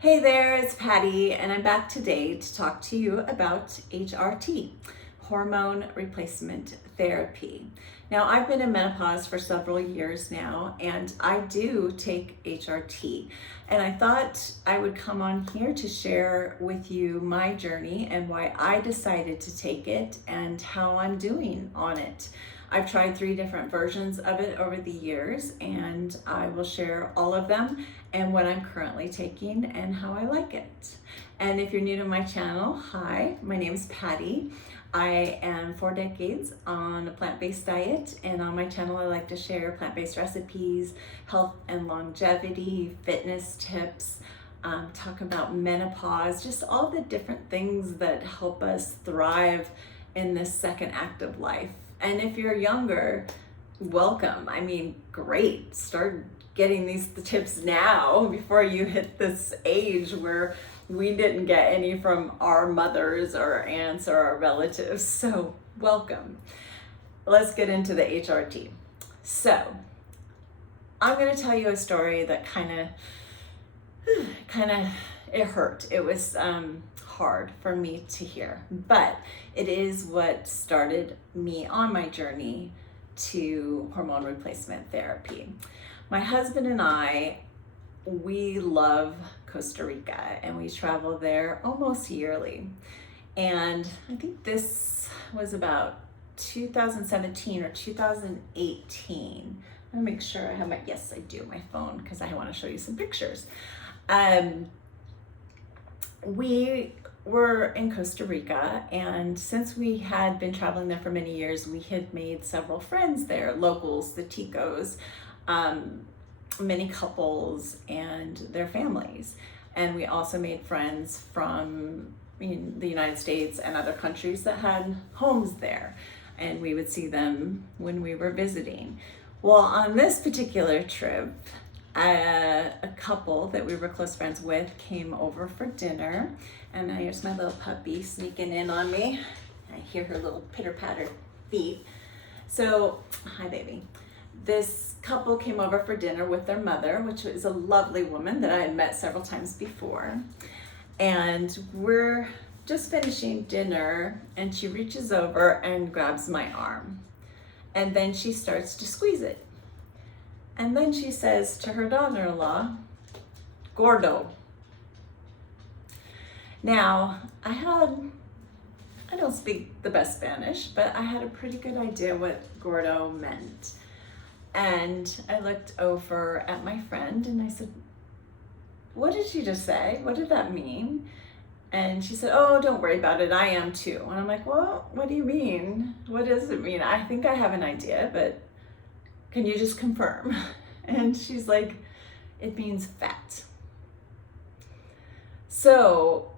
Hey there, it's Patty, and I'm back today to talk to you about HRT, hormone replacement therapy. Now, I've been in menopause for several years now, and I do take HRT. And I thought I would come on here to share with you my journey and why I decided to take it and how I'm doing on it. I've tried 3 different versions of it over the years, and I will share all of them and what I'm currently taking and how I like it. And if you're new to my channel, hi, my name is Patty. I am 4 decades on a plant-based diet, and on my channel I like to share plant-based recipes, health and longevity, fitness tips, talk about menopause, just all the different things that help us thrive in this second act of life. And if you're younger, welcome. I mean, great. Start getting these tips now before you hit this age where we didn't get any from our mothers or our aunts or our relatives. So welcome. Let's get into the HRT. So I'm going to tell you a story that kind of, it hurt. It was hard for me to hear, but it is what started me on my journey to hormone replacement therapy. My husband and I, we love Costa Rica, and we travel there almost yearly. And I think this was about 2017 or 2018. Let me make sure I have yes, I do, my phone, because I want to show you some pictures. We were in Costa Rica, and since we had been traveling there for many years, we had made several friends there, locals, the Ticos, many couples and their families. And we also made friends from the United States and other countries that had homes there, and we would see them when we were visiting. Well, on this particular trip, a couple that we were close friends with came over for dinner, and here's my little puppy sneaking in on me. I hear her little pitter-patter feet. So, hi baby. This couple came over for dinner with their mother, which is a lovely woman that I had met several times before. And we're just finishing dinner, and she reaches over and grabs my arm. And then she starts to squeeze it. And then she says to her daughter-in-law, "Gordo." Now, I don't speak the best Spanish, but I had a pretty good idea what gordo meant. And I looked over at my friend and I said, "What did she just say? What did that mean?" And she said, "Oh, don't worry about it. I am too." And I'm like, "Well, what do you mean? What does it mean? I think I have an idea, but can you just confirm?" And she's like, "It means fat." So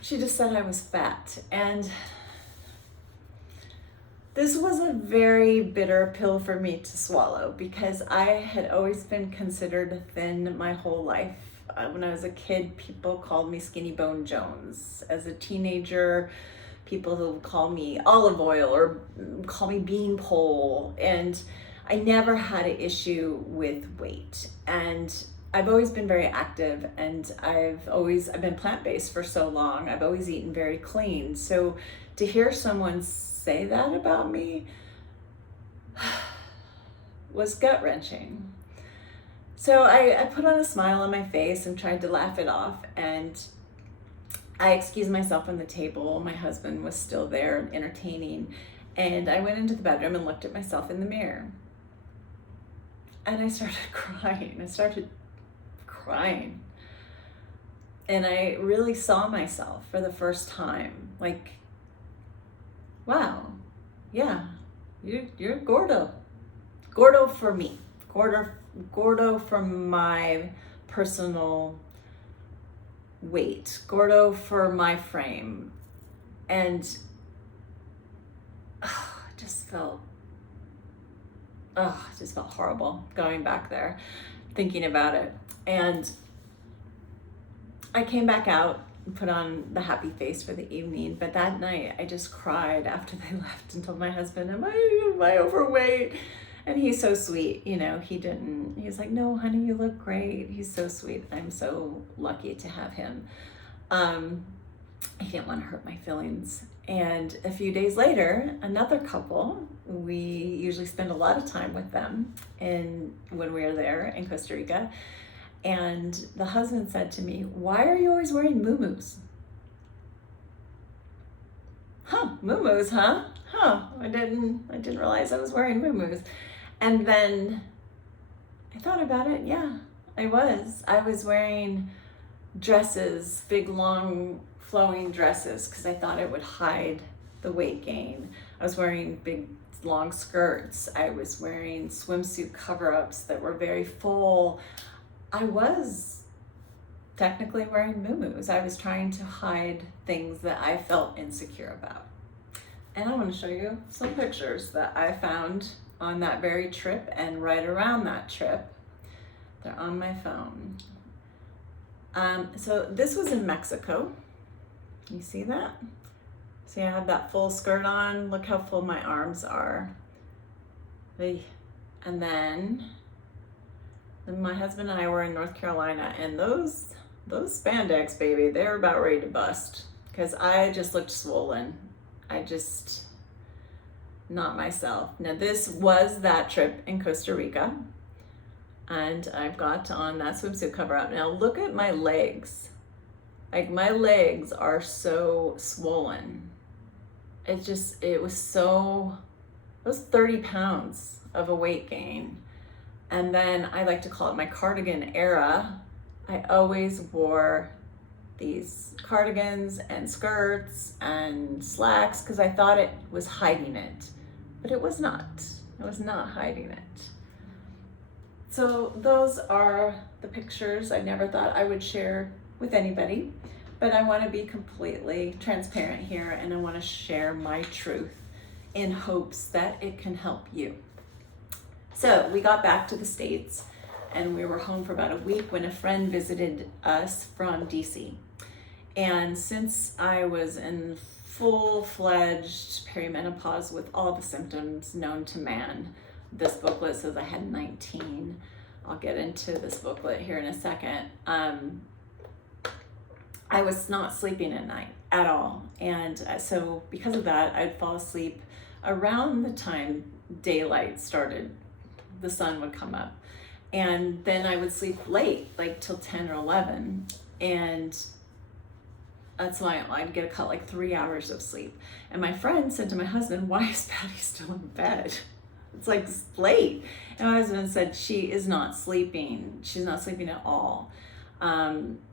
she just said I was fat. And this was a very bitter pill for me to swallow, because I had always been considered thin my whole life. When I was a kid, people called me Skinny Bone Jones. As a teenager, people would call me olive oil or call me bean pole. And I never had an issue with weight. And I've always been very active, and I've been plant-based for so long. I've always eaten very clean. So to hear someone say that about me was gut-wrenching. So I put on a smile on my face and tried to laugh it off, and I excused myself from the table. My husband was still there entertaining, and I went into the bedroom and looked at myself in the mirror. And I started crying. And I really saw myself for the first time. Like, wow, yeah, you're gordo. Gordo for me. Gordo for my personal weight. Gordo for my frame. And it just felt horrible going back there, thinking about it. And I came back out and put on the happy face for the evening, but that night I just cried after they left and told my husband, am I overweight? And he's so sweet, you know, he's like, no, honey, you look great. He's so sweet. I'm so lucky to have him. He didn't want to hurt my feelings. And a few days later, another couple, we usually spend a lot of time with them when we are there in Costa Rica. And the husband said to me, why are you always wearing muumuus? Muumuus, huh? I didn't realize I was wearing muumuus. And then I thought about it. Yeah, I was wearing dresses, big, long, flowing dresses, because I thought it would hide the weight gain. I was wearing big, long skirts. I was wearing swimsuit cover-ups that were very full. I was technically wearing muumuus. I was trying to hide things that I felt insecure about. And I want to show you some pictures that I found on that very trip and right around that trip. They're on my phone. So this was in Mexico. You see that? See, I have that full skirt on. Look how full my arms are. And then my husband and I were in North Carolina, and those spandex, baby, they're about ready to bust, because I just looked swollen. Not myself. Now, this was that trip in Costa Rica, and I've got on that swimsuit cover up. Now look at my legs. Like, my legs are so swollen. It was 30 pounds of a weight gain. And then I like to call it my cardigan era. I always wore these cardigans and skirts and slacks because I thought it was hiding it, but it was not. It was not hiding it. So those are the pictures I never thought I would share with anybody, but I want to be completely transparent here, and I want to share my truth in hopes that it can help you. So we got back to the States, and we were home for about a week when a friend visited us from DC. And since I was in full-fledged perimenopause with all the symptoms known to man, this booklet says I had 19. I'll get into this booklet here in a second. I was not sleeping at night at all. And so because of that, I'd fall asleep around the time daylight started. The sun would come up, and then I would sleep late, like till 10 or 11, and that's why I'd get a cut like 3 hours of sleep. And my friend said to my husband, why is Patty still in bed? It's like late. And my husband said, she is not sleeping. She's not sleeping at all.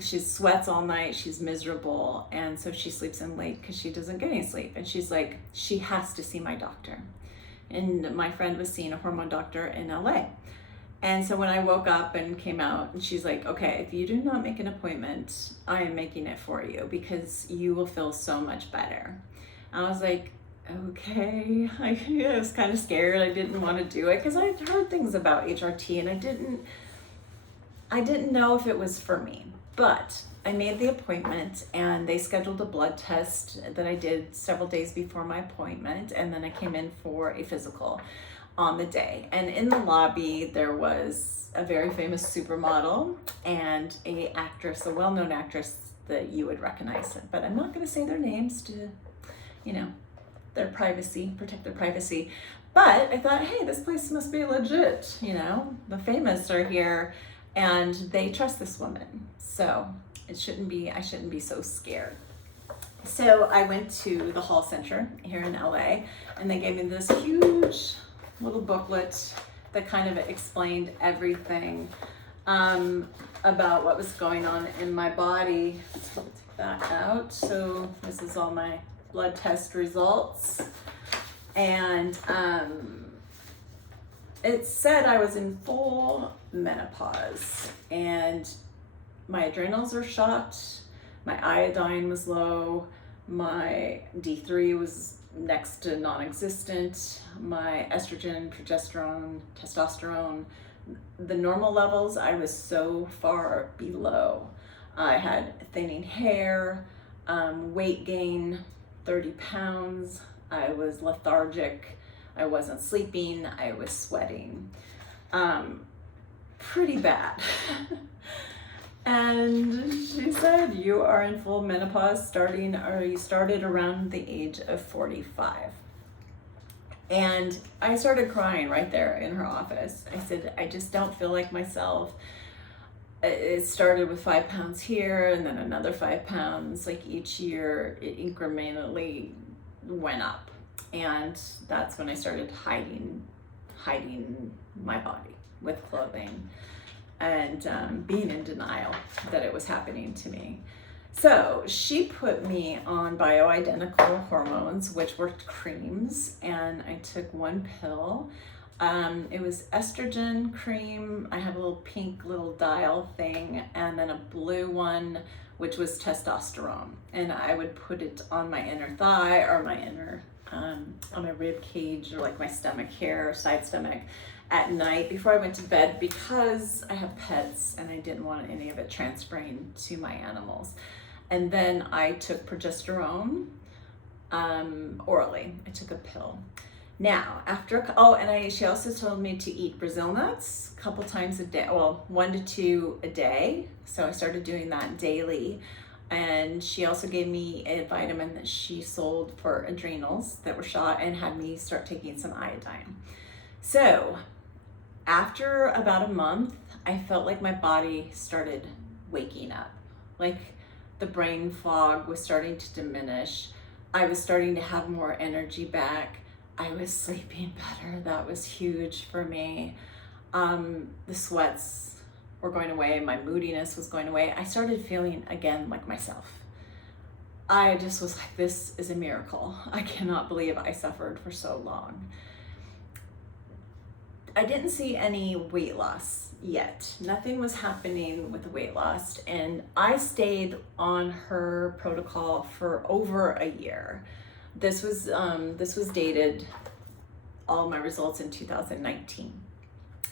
She sweats all night. She's miserable. And so she sleeps in late because she doesn't get any sleep. And she's like, she has to see my doctor. And my friend was seeing a hormone doctor in LA. And so when I woke up and came out, and she's like, okay, if you do not make an appointment, I am making it for you because you will feel so much better. I was like, okay. I was kind of scared. I didn't want to do it because I'd heard things about HRT, and I didn't know if it was for me. But I made the appointment, and they scheduled a blood test that I did several days before my appointment, and then I came in for a physical on the day. And in the lobby, there was a very famous supermodel and a well-known actress that you would recognize. But I'm not going to say their names to, protect their privacy. But I thought, hey, this place must be legit. The famous are here, and they trust this woman. So I shouldn't be so scared. So I went to the Hall Center here in LA, and they gave me this huge little booklet that kind of explained everything about what was going on in my body. So I'll take that out. So this is all my blood test results. And it said I was in full menopause, and my adrenals were shot, my iodine was low, my D3 was next to non-existent, my estrogen, progesterone, testosterone, the normal levels, I was so far below. I had thinning hair, weight gain, 30 pounds, I was lethargic, I wasn't sleeping. I was sweating. Pretty bad. And she said, you are in full menopause you started around the age of 45. And I started crying right there in her office. I said, I just don't feel like myself. It started with 5 pounds here and then another 5 pounds. Like each year it incrementally went up. And that's when I started hiding my body with clothing and being in denial that it was happening to me. So she put me on bioidentical hormones, which were creams, and I took one pill. It was estrogen cream. I have a little pink little dial thing, and then a blue one, which was testosterone. And I would put it on my inner thigh or my inner, on my rib cage or like my stomach here, or side stomach at night before I went to bed, because I have pets and I didn't want any of it transferring to my animals. And then I took progesterone orally. I took a pill. Now, she also told me to eat Brazil nuts a couple times a day, well, 1 to 2 a day. So I started doing that daily. And she also gave me a vitamin that she sold for adrenals that were shot, and had me start taking some iodine. So after about a month, I felt like my body started waking up. Like the brain fog was starting to diminish. I was starting to have more energy back. I was sleeping better. That was huge for me. The sweats were going away. My moodiness was going away. I started feeling again like myself. I just was like, this is a miracle. I cannot believe I suffered for so long. I didn't see any weight loss yet. Nothing was happening with the weight loss, and I stayed on her protocol for over a year. This was dated, all my results in 2019,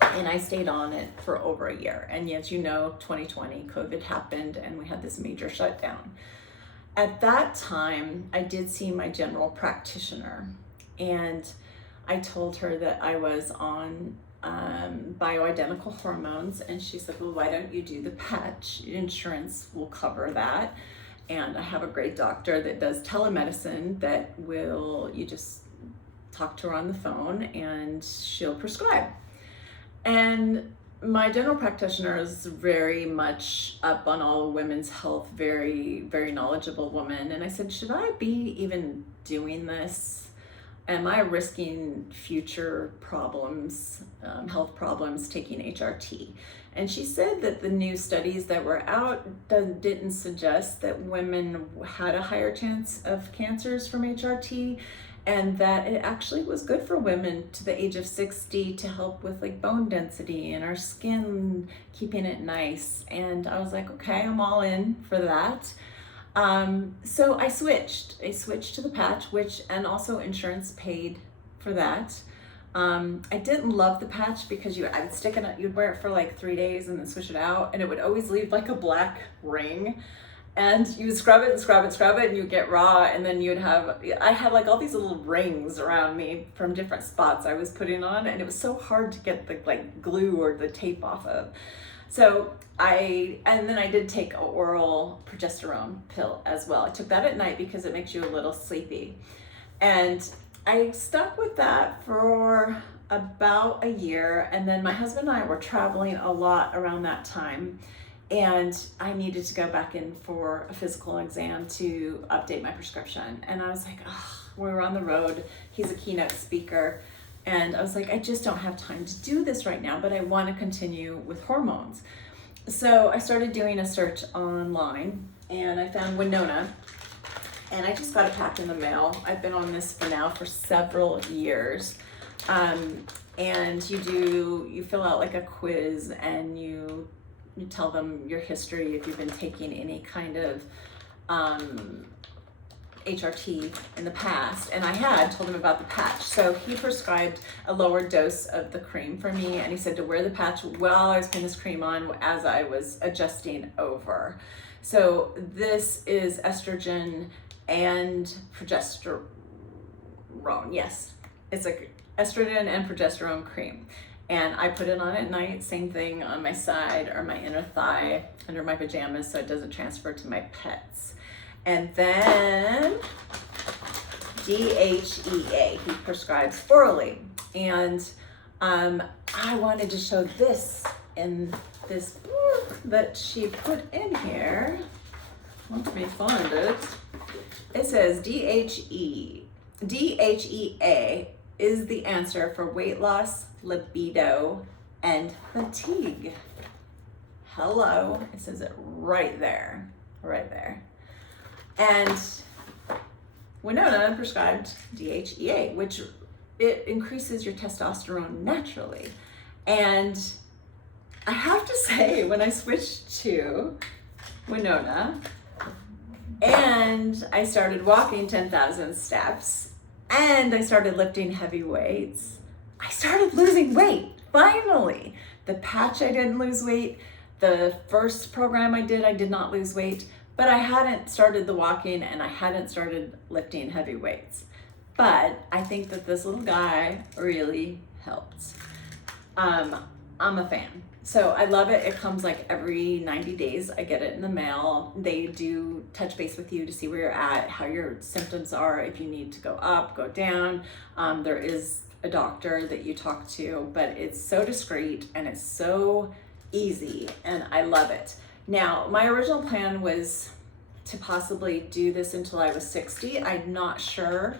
and I stayed on it for over a year. And as you know, 2020, COVID happened, and we had this major shutdown. At that time, I did see my general practitioner, and I told her that I was on bioidentical hormones, and she said, well, why don't you do the patch? Insurance will cover that. And I have a great doctor that does telemedicine that you just talk to her on the phone and she'll prescribe. And my general practitioner is very much up on all women's health, very, very knowledgeable woman. And I said, should I be even doing this? Am I risking future problems, health problems, taking HRT? And she said that the new studies that were out didn't suggest that women had a higher chance of cancers from HRT, and that it actually was good for women to the age of 60 to help with like bone density and our skin, keeping it nice. And I was like, okay, I'm all in for that. So I switched to the patch, and also insurance paid for that. I didn't love the patch because I'd stick it, you'd wear it for like 3 days and then switch it out, and it would always leave like a black ring, and you would scrub it and scrub it and scrub it, and you'd get raw, and then I had like all these little rings around me from different spots I was putting on, and it was so hard to get the like glue or the tape off of. So then I did take an oral progesterone pill as well. I took that at night because it makes you a little sleepy. And I stuck with that for about a year. And then my husband and I were traveling a lot around that time. And I needed to go back in for a physical exam to update my prescription. And I was like, we were on the road. He's a keynote speaker. And I was like, I just don't have time to do this right now, but I want to continue with hormones. So I started doing a search online, and I found Winona, and I just got a pack in the mail. I've been on this for several years. And you fill out like a quiz, and you tell them your history, if you've been taking any kind of HRT in the past, and I had told him about the patch. So he prescribed a lower dose of the cream for me, and he said to wear the patch while I was putting this cream on as I was adjusting over. So this is estrogen and progesterone. Yes, it's estrogen and progesterone cream. And I put it on at night, same thing on my side or my inner thigh under my pajamas so it doesn't transfer to my pets. And then DHEA, he prescribes orally. And I wanted to show this in this book that she put in here. Let me find it. It says DHEA is the answer for weight loss, libido, and fatigue. Hello, it says it right there, right there. And Winona prescribed DHEA, which it increases your testosterone naturally. And I have to say, when I switched to Winona and I started walking 10,000 steps and I started lifting heavy weights, I started losing weight, finally. The patch, I didn't lose weight. The first program I did not lose weight, but I hadn't started the walking and I hadn't started lifting heavy weights. But I think that this little guy really helped. I'm a fan. So I love it. It comes like every 90 days. I get it in the mail. They do touch base with you to see where you're at, how your symptoms are, if you need to go up, go down. There is a doctor that you talk to, but it's so discreet and it's so easy and I love it. Now, my original plan was to possibly do this until I was 60. I'm not sure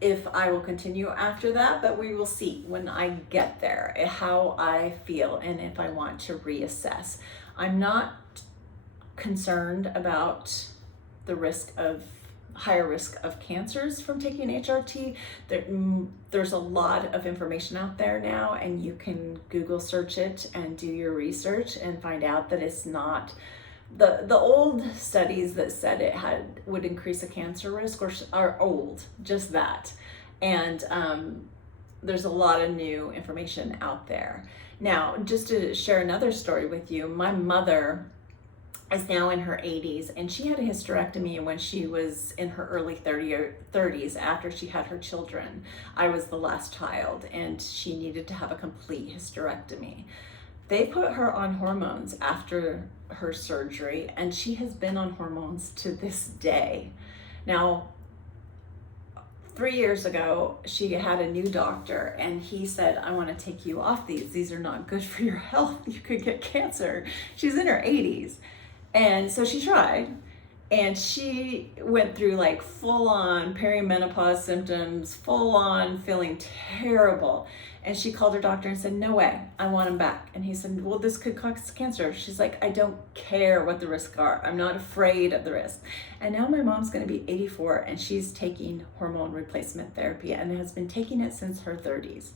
if I will continue after that, but we will see when I get there, how I feel and if I want to reassess. I'm not concerned about the higher risk of cancers from taking HRT. There's a lot of information out there now and you can Google search it and do your research and find out that it's not the old studies that said it would increase a cancer risk are old, just that. And there's a lot of new information out there. Now, just to share another story with you, my mother is now in her 80s and she had a hysterectomy when she was in her early 30s after she had her children. I was the last child and she needed to have a complete hysterectomy. They put her on hormones after her surgery and she has been on hormones to this day. Now, 3 years ago, she had a new doctor and he said, I want to take you off these. These are not good for your health. You could get cancer. She's in her 80s. And so she tried and she went through like full on perimenopause symptoms, full on feeling terrible. And she called her doctor and said, no way, I want him back. And he said, well, this could cause cancer. She's like, I don't care what the risks are. I'm not afraid of the risk. And now my mom's going to be 84 and she's taking hormone replacement therapy and has been taking it since her 30s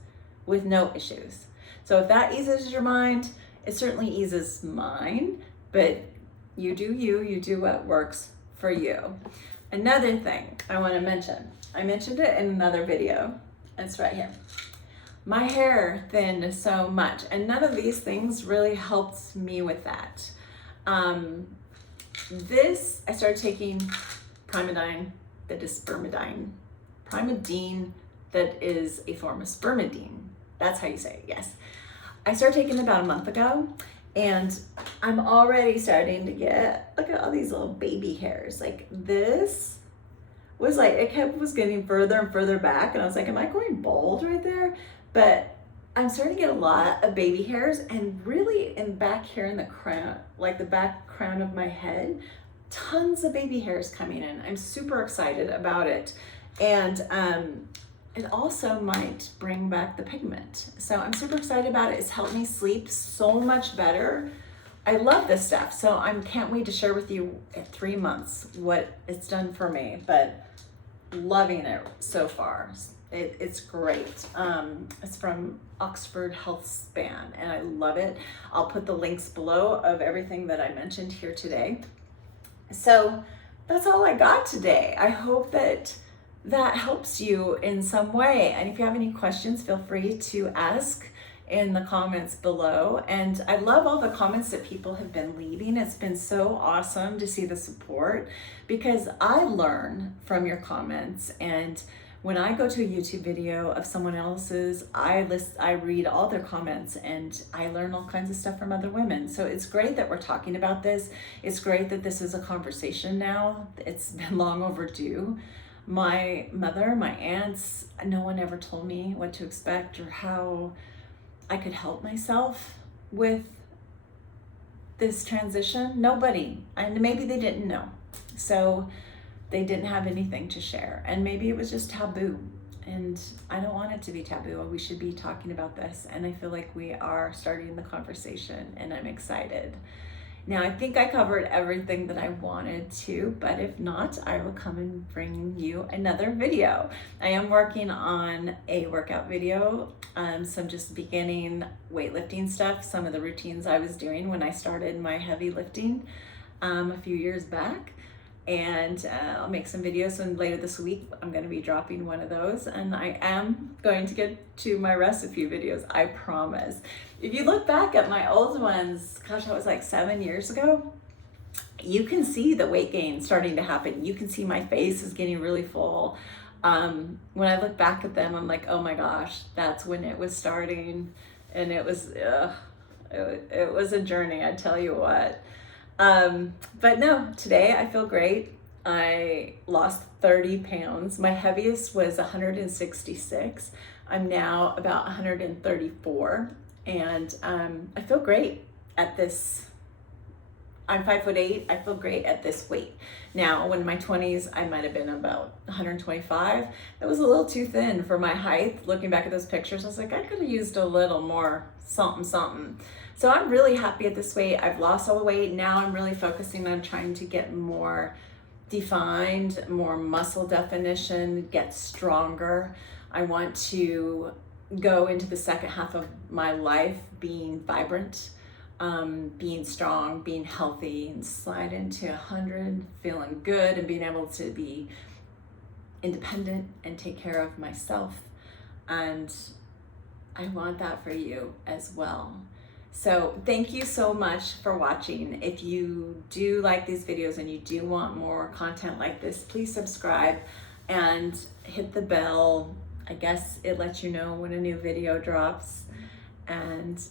with no issues. So if that eases your mind, it certainly eases mine, but you do what works for you. Another thing I want to mention, I mentioned it in another video. It's right here. My hair thinned so much, and none of these things really helped me with that. I started taking Primadine, that is spermidine. Primadine, that is a form of spermidine. That's how you say it, yes. I started taking it about a month ago, and I'm already starting to get, look at all these little baby hairs. Like this was like, was getting further and further back, and I was like, am I going bald right there? But I'm starting to get a lot of baby hairs, and really in back here in the crown, like the back crown of my head, tons of baby hairs coming in. I'm super excited about it. And it also might bring back the pigment. So I'm super excited about it. It's helped me sleep so much better. I love this stuff. So I can't wait to share with you at 3 months what it's done for me, but loving it so far. It's great. It's from Oxford Health Span and I love it. I'll put the links below of everything that I mentioned here today. So that's all I got today. I hope that helps you in some way. And if you have any questions, feel free to ask in the comments below. And I love all the comments that people have been leaving. It's been so awesome to see the support because I learn from your comments, and when I go to a YouTube video of someone else's, I read all their comments and I learn all kinds of stuff from other women. So it's great that we're talking about this. It's great that this is a conversation now. It's been long overdue. My mother, my aunts, no one ever told me what to expect or how I could help myself with this transition. Nobody, and maybe they didn't know. So they didn't have anything to share, and maybe it was just taboo, and I don't want it to be taboo. We should be talking about this, and I feel like we are starting the conversation, and I'm excited. Now, I think I covered everything that I wanted to, but if not, I will come and bring you another video. I am working on a workout video, some just beginning weightlifting stuff, some of the routines I was doing when I started my heavy lifting a few years back. And I'll make some videos, and later this week I'm going to be dropping one of those, and I am going to get to my recipe videos, I promise. If you look back at my old ones, gosh, that was like 7 years ago, you can see the weight gain starting to happen. You can see my face is getting really full. When I look back at them, I'm like, oh my gosh, that's when it was starting, and it was a journey, I tell you what. But no, today I feel great. I lost 30 pounds. My heaviest was 166. I'm now about 134, and I feel great at this. I'm 5'8". I feel great at this weight. Now, when in my 20s, I might have been about 125. That was a little too thin for my height. Looking back at those pictures, I was like, I could have used a little more something. So I'm really happy at this weight. I've lost all the weight. Now I'm really focusing on trying to get more defined, more muscle definition, get stronger. I want to go into the second half of my life being vibrant, being strong, being healthy, and slide into 100, feeling good, and being able to be independent and take care of myself. And I want that for you as well. So thank you so much for watching. If you do like these videos and you do want more content like this, please subscribe and hit the bell. I guess it lets you know when a new video drops. And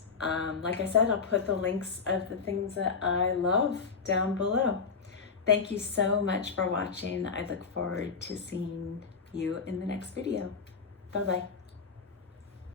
like I said, I'll put the links of the things that I love down below. Thank you so much for watching. I look forward to seeing you in the next video. Bye-bye.